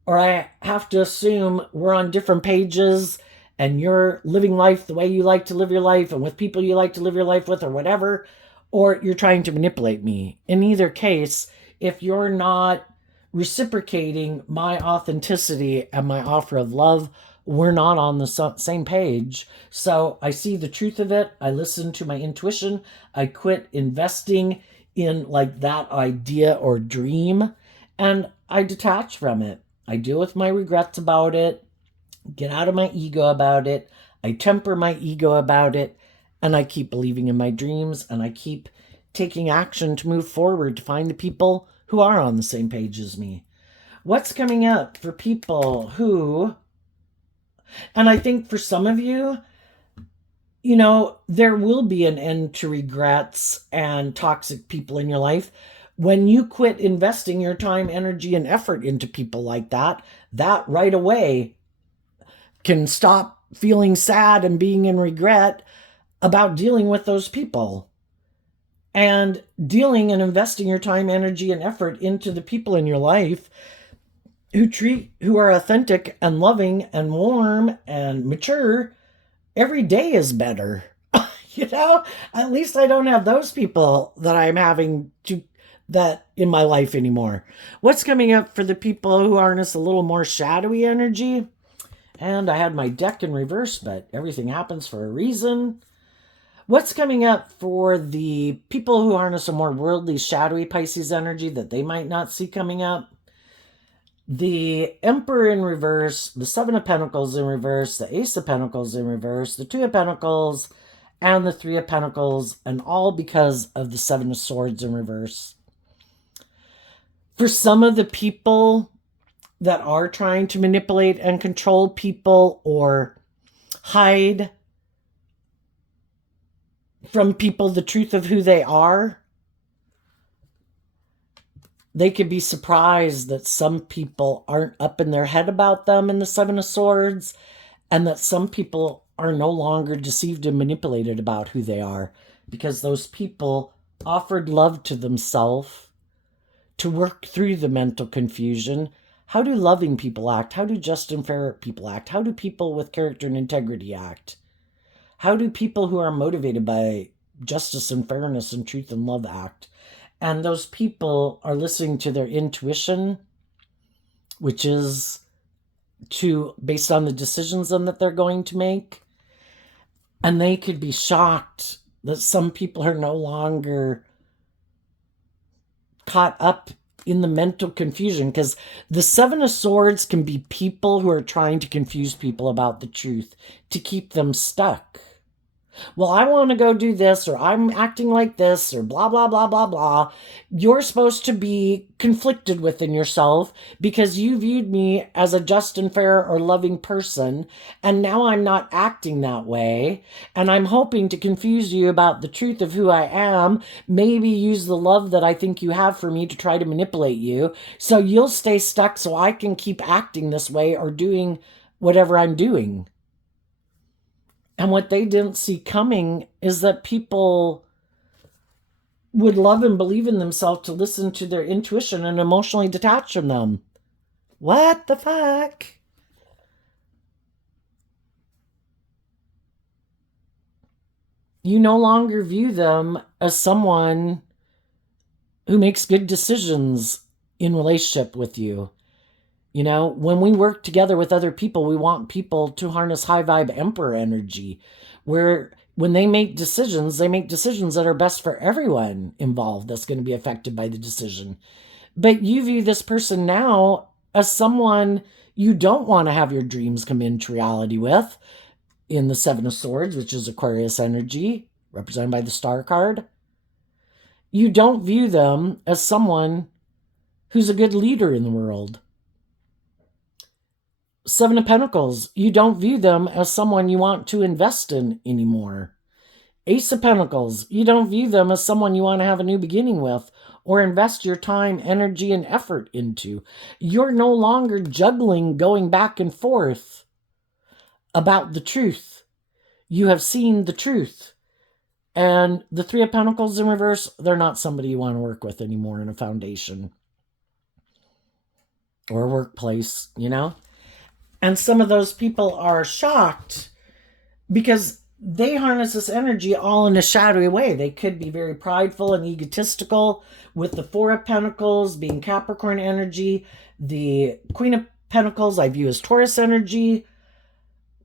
or I have to assume we're on different pages and you're living life the way you like to live your life and with people you like to live your life with or whatever, or you're trying to manipulate me. In either case, if you're not reciprocating my authenticity and my offer of love, we're not on the same page. So I see the truth of it. I listen to my intuition. I quit investing in like that idea or dream, and I detach from it. I deal with my regrets about it, get out of my ego about it, I temper my ego about it, and I keep believing in my dreams, and I keep taking action to move forward to find the people who are on the same page as me. What's coming up for people who, and I think for some of you, there will be an end to regrets and toxic people in your life. When you quit investing your time, energy, and effort into people like that, that right away can stop feeling sad and being in regret about dealing with those people. And dealing and investing your time, energy, and effort into the people in your life who are authentic and loving and warm and mature, every day is better. At least I don't have those people that I'm having to that in my life anymore. What's coming up for the people who harness a little more shadowy energy? And I had my deck in reverse, but everything happens for a reason. What's coming up for the people who harness a more worldly, shadowy Pisces energy that they might not see coming up? The Emperor in reverse, the Seven of Pentacles in reverse, the Ace of Pentacles in reverse, the Two of Pentacles, and the Three of Pentacles, and all because of the Seven of Swords in reverse. For some of the people, that are trying to manipulate and control people or hide from people the truth of who they are, they could be surprised that some people aren't up in their head about them in the Seven of Swords, and that some people are no longer deceived and manipulated about who they are, because those people offered love to themselves to work through the mental confusion. How do loving people act? How do just and fair people act? How do people with character and integrity act? How do people who are motivated by justice and fairness and truth and love act? And those people are listening to their intuition, which is based on the decisions that they're going to make. And they could be shocked that some people are no longer caught up in the mental confusion, because the Seven of Swords can be people who are trying to confuse people about the truth to keep them stuck. Well, I want to go do this, or I'm acting like this, or blah, blah, blah, blah, blah. You're supposed to be conflicted within yourself because you viewed me as a just and fair or loving person, and now I'm not acting that way, and I'm hoping to confuse you about the truth of who I am, maybe use the love that I think you have for me to try to manipulate you, so you'll stay stuck so I can keep acting this way or doing whatever I'm doing. And what they didn't see coming is that people would love and believe in themselves to listen to their intuition and emotionally detach from them. What the fuck? You no longer view them as someone who makes good decisions in relationship with you. You know, when we work together with other people, we want people to harness high vibe emperor energy, where when they make decisions that are best for everyone involved that's going to be affected by the decision. But you view this person now as someone you don't want to have your dreams come into reality with, in the Seven of Swords, which is Aquarius energy, represented by the Star card. You don't view them as someone who's a good leader in the world. Seven of Pentacles, you don't view them as someone you want to invest in anymore. Ace of Pentacles, you don't view them as someone you want to have a new beginning with or invest your time, energy, and effort into. You're no longer juggling, going back and forth about the truth. You have seen the truth. And the Three of Pentacles in reverse, they're not somebody you want to work with anymore in a foundation or a workplace, you know? And some of those people are shocked because they harness this energy all in a shadowy way. They could be very prideful and egotistical, with the Four of Pentacles being Capricorn energy. The Queen of Pentacles I view as Taurus energy.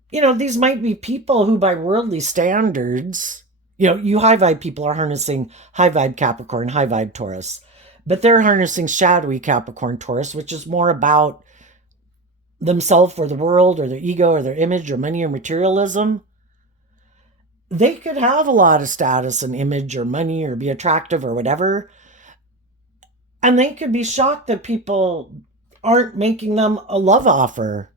You know, these might be people who, by worldly standards, you know, you high vibe people are harnessing high vibe Capricorn, high vibe Taurus. But they're harnessing shadowy Capricorn Taurus, which is more about themselves or the world or their ego or their image or money or materialism. They could have a lot of status and image or money or be attractive or whatever. And they could be shocked that people aren't making them a love offer.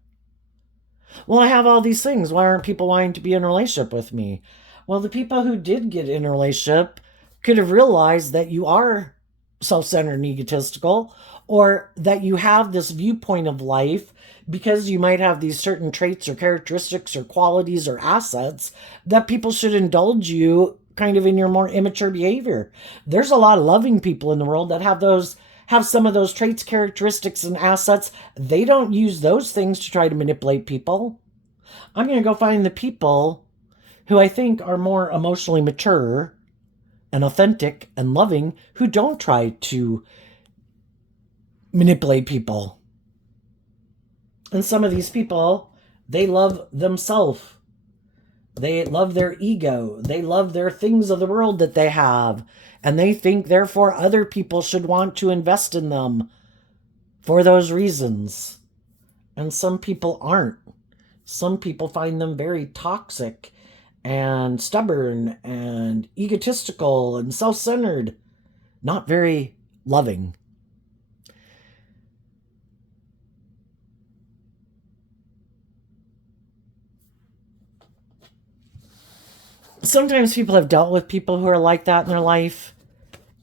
Well, I have all these things. Why aren't people wanting to be in a relationship with me? Well, the people who did get in a relationship could have realized that you are self-centered and egotistical, or that you have this viewpoint of life because you might have these certain traits or characteristics or qualities or assets that people should indulge you kind of in your more immature behavior. There's a lot of loving people in the world that have some of those traits, characteristics, and assets. They don't use those things to try to manipulate people. I'm going to go find the people who I think are more emotionally mature and authentic and loving, who don't try to manipulate people. And some of these people, they love themselves. They love their ego. They love their things of the world that they have. And they think, therefore, other people should want to invest in them for those reasons. And some people aren't. Some people find them very toxic and stubborn and egotistical and self-centered, not very loving. sometimes people have dealt with people who are like that in their life,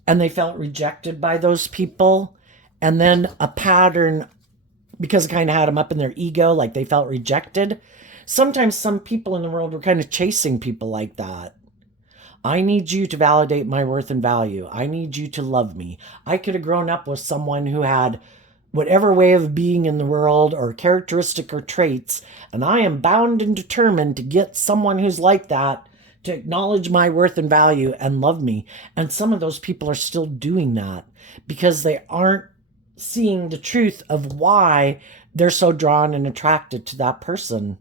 and they felt rejected by those people. And then a pattern, because it kind of had them up in their ego, like they felt rejected. Sometimes some people in the world were kind of chasing people like that. I need you to validate my worth and value. I need you to love me. I could have grown up with someone who had whatever way of being in the world or characteristic or traits, and I am bound and determined to get someone who's like that to acknowledge my worth and value and love me. And some of those people are still doing that because they aren't seeing the truth of why they're so drawn and attracted to that person.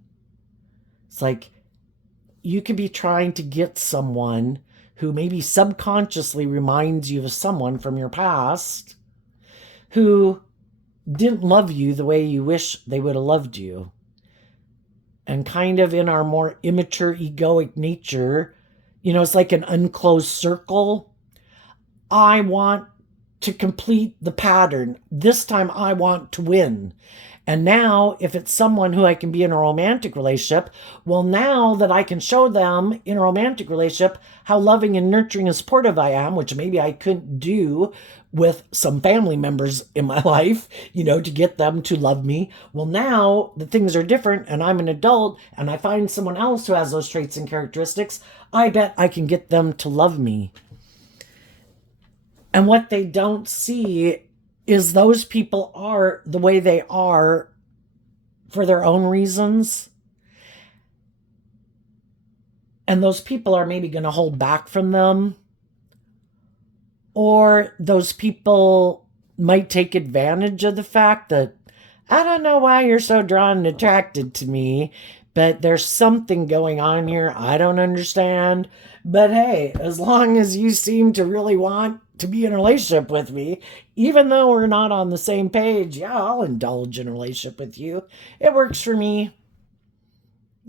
It's like you could be trying to get someone who maybe subconsciously reminds you of someone from your past who didn't love you the way you wish they would have loved you. And kind of in our more immature, egoic nature, it's like an unclosed circle. I want to complete the pattern. This time I want to win. And now, if it's someone who I can be in a romantic relationship, well, now that I can show them in a romantic relationship how loving and nurturing and supportive I am, which maybe I couldn't do with some family members in my life, to get them to love me. Well, now the things are different and I'm an adult and I find someone else who has those traits and characteristics. I bet I can get them to love me. And what they don't see is those people are the way they are for their own reasons. And those people are maybe going to hold back from them. Or those people might take advantage of the fact that, I don't know why you're so drawn and attracted to me, but there's something going on here I don't understand. But hey, as long as you seem to really want to be in a relationship with me, even though we're not on the same page, yeah, I'll indulge in a relationship with you. It works for me.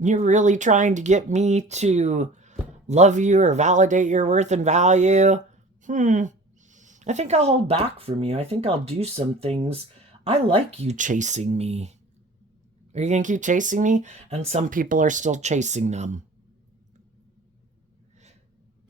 You're really trying to get me to love you or validate your worth and value. I think I'll hold back from you. I think I'll do some things. I like you chasing me. Are you going to keep chasing me? And some people are still chasing them.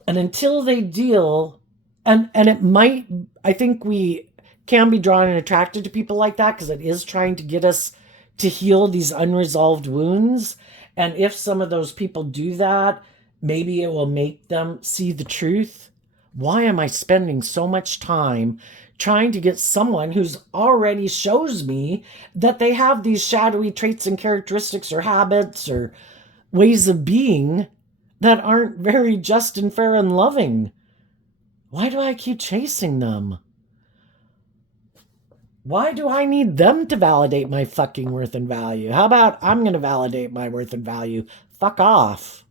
And until they deal, and it might, I think we can be drawn and attracted to people like that because it is trying to get us to heal these unresolved wounds. And if some of those people do that, maybe it will make them see the truth. Why am I spending so much time trying to get someone who's already shows me that they have these shadowy traits and characteristics or habits or ways of being that aren't very just and fair and loving? Why do I keep chasing them? Why do I need them to validate my fucking worth and value? How about I'm going to validate my worth and value? Fuck off.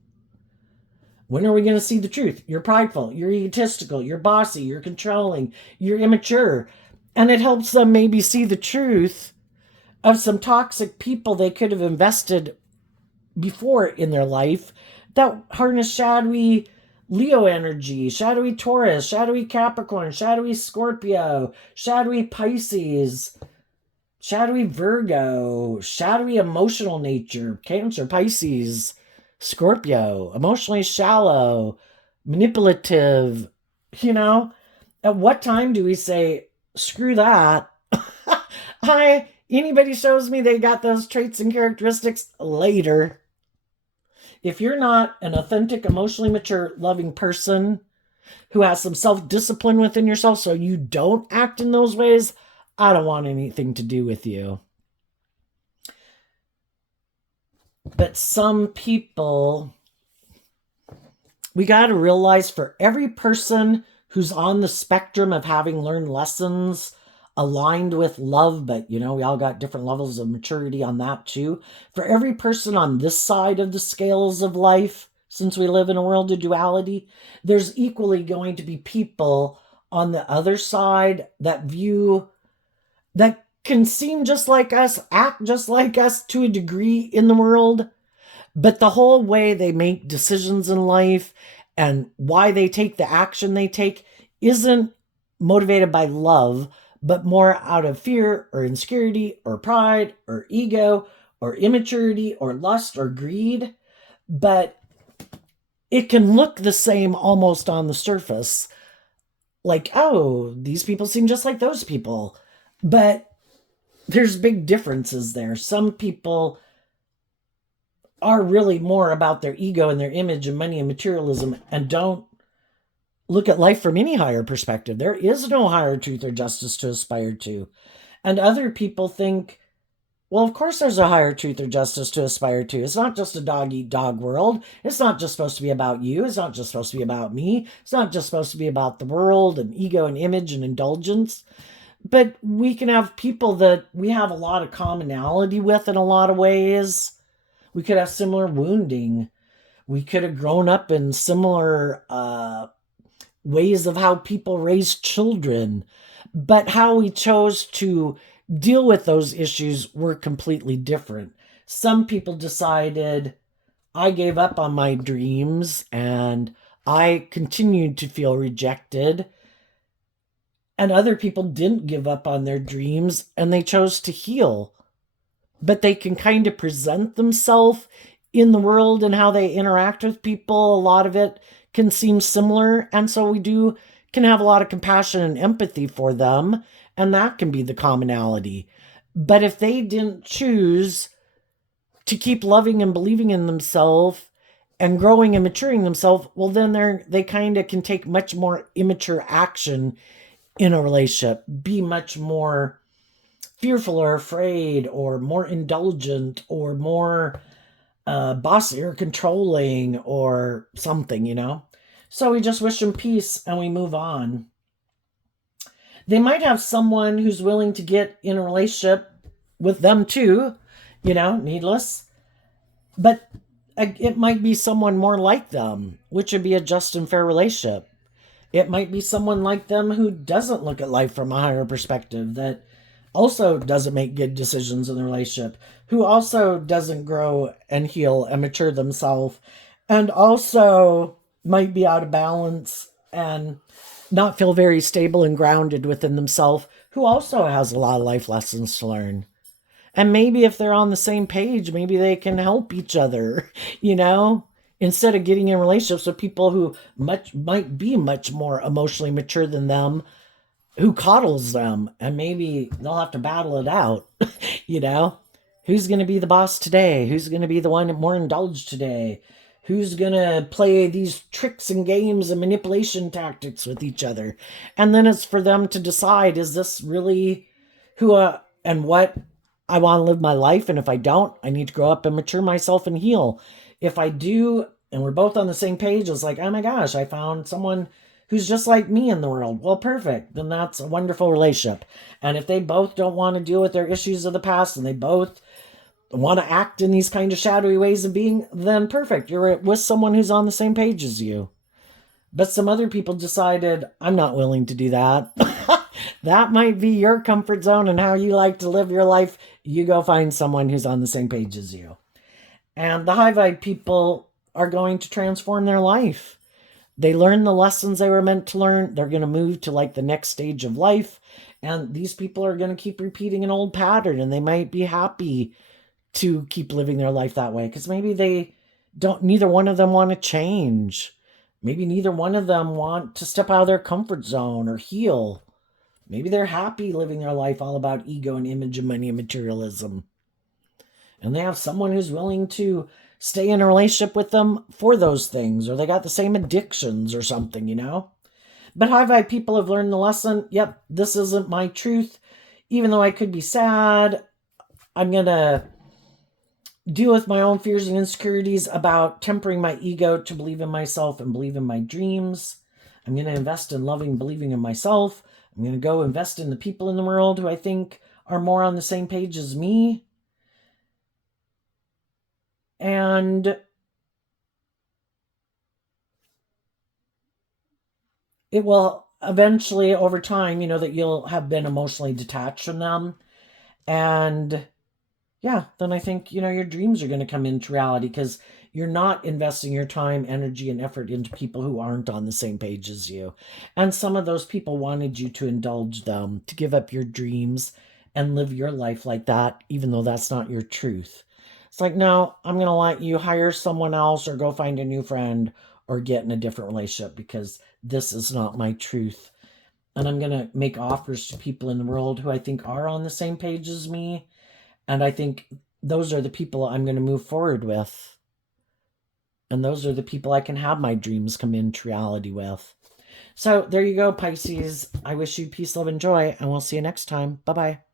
When are we going to see the truth? You're prideful, you're egotistical, you're bossy, you're controlling, you're immature. And it helps them maybe see the truth of some toxic people they could have invested before in their life that harness shadowy Leo energy, shadowy Taurus, shadowy Capricorn, shadowy Scorpio, shadowy Pisces, shadowy Virgo, shadowy emotional nature, Cancer, Pisces, Scorpio, emotionally shallow, manipulative. At what time do we say, screw that? Anybody shows me they got those traits and characteristics later. If you're not an authentic, emotionally mature, loving person who has some self-discipline within yourself so you don't act in those ways, I don't want anything to do with you. But some people, we got to realize for every person who's on the spectrum of having learned lessons aligned with love, but we all got different levels of maturity on that too. For every person on this side of the scales of life, since we live in a world of duality, there's equally going to be people on the other side that can seem just like us, act just like us to a degree in the world, but the whole way they make decisions in life and why they take the action they take isn't motivated by love, but more out of fear or insecurity or pride or ego or immaturity or lust or greed. But it can look the same almost on the surface. Like, oh, these people seem just like those people. But there's big differences there. Some people are really more about their ego and their image and money and materialism and don't look at life from any higher perspective. There is no higher truth or justice to aspire to. And other people think, well, of course there's a higher truth or justice to aspire to. It's not just a dog eat dog world. It's not just supposed to be about you. It's not just supposed to be about me. It's not just supposed to be about the world and ego and image and indulgence. But we can have people that we have a lot of commonality with in a lot of ways. We could have similar wounding. We could have grown up in similar ways of how people raise children. But how we chose to deal with those issues were completely different. Some people decided, I gave up on my dreams and I continued to feel rejected. And other people didn't give up on their dreams and they chose to heal. But they can kind of present themselves in the world and how they interact with people. A lot of it can seem similar. And so can have a lot of compassion and empathy for them. And that can be the commonality. But if they didn't choose to keep loving and believing in themselves and growing and maturing themselves, well, then they kind of can take much more immature action in a relationship, be much more fearful or afraid or more indulgent or more bossy or controlling or something. So we just wish them peace and we move on. They might have someone who's willing to get in a relationship with them too, needless. But it might be someone more like them, which would be a just and fair relationship. It might be someone like them who doesn't look at life from a higher perspective, that also doesn't make good decisions in the relationship, who also doesn't grow and heal and mature themselves, and also might be out of balance and not feel very stable and grounded within themselves, who also has a lot of life lessons to learn. And maybe if they're on the same page, maybe they can help each other, instead of getting in relationships with people who might be much more emotionally mature than them, who coddles them, and maybe they'll have to battle it out. you know who's going to be the boss today? Who's going to be the one more indulged today? Who's going to play these tricks and games and manipulation tactics with each other? And then it's for them to decide, is this really who and what I want to live my life? And if I don't, I need to grow up and mature myself and heal. If I do, and we're both on the same page, it's like, oh my gosh, I found someone who's just like me in the world. Well, perfect. Then that's a wonderful relationship. And if they both don't want to deal with their issues of the past and they both want to act in these kind of shadowy ways of being, then perfect. You're with someone who's on the same page as you. But some other people decided, I'm not willing to do that. That might be your comfort zone and how you like to live your life. You go find someone who's on the same page as you. And the high vibe people are going to transform their life. They learn the lessons they were meant to learn. They're going to move to like the next stage of life. And these people are going to keep repeating an old pattern, and they might be happy to keep living their life that way because maybe neither one of them want to change. Maybe neither one of them want to step out of their comfort zone or heal. Maybe they're happy living their life all about ego and image and money and materialism. And they have someone who's willing to stay in a relationship with them for those things, or they got the same addictions or something. But high vibe people have learned the lesson. Yep, this isn't my truth. Even though I could be sad, I'm going to deal with my own fears and insecurities about tempering my ego to believe in myself and believe in my dreams. I'm going to invest in loving, believing in myself. I'm going to go invest in the people in the world who I think are more on the same page as me. And it will eventually, over time, that you'll have been emotionally detached from them. And yeah, then I think, your dreams are going to come into reality because you're not investing your time, energy, and effort into people who aren't on the same page as you. And some of those people wanted you to indulge them, to give up your dreams and live your life like that, even though that's not your truth. It's like, no, I'm going to let you hire someone else or go find a new friend or get in a different relationship because this is not my truth. And I'm going to make offers to people in the world who I think are on the same page as me. And I think those are the people I'm going to move forward with. And those are the people I can have my dreams come into reality with. So there you go, Pisces. I wish you peace, love, and joy, and we'll see you next time. Bye-bye.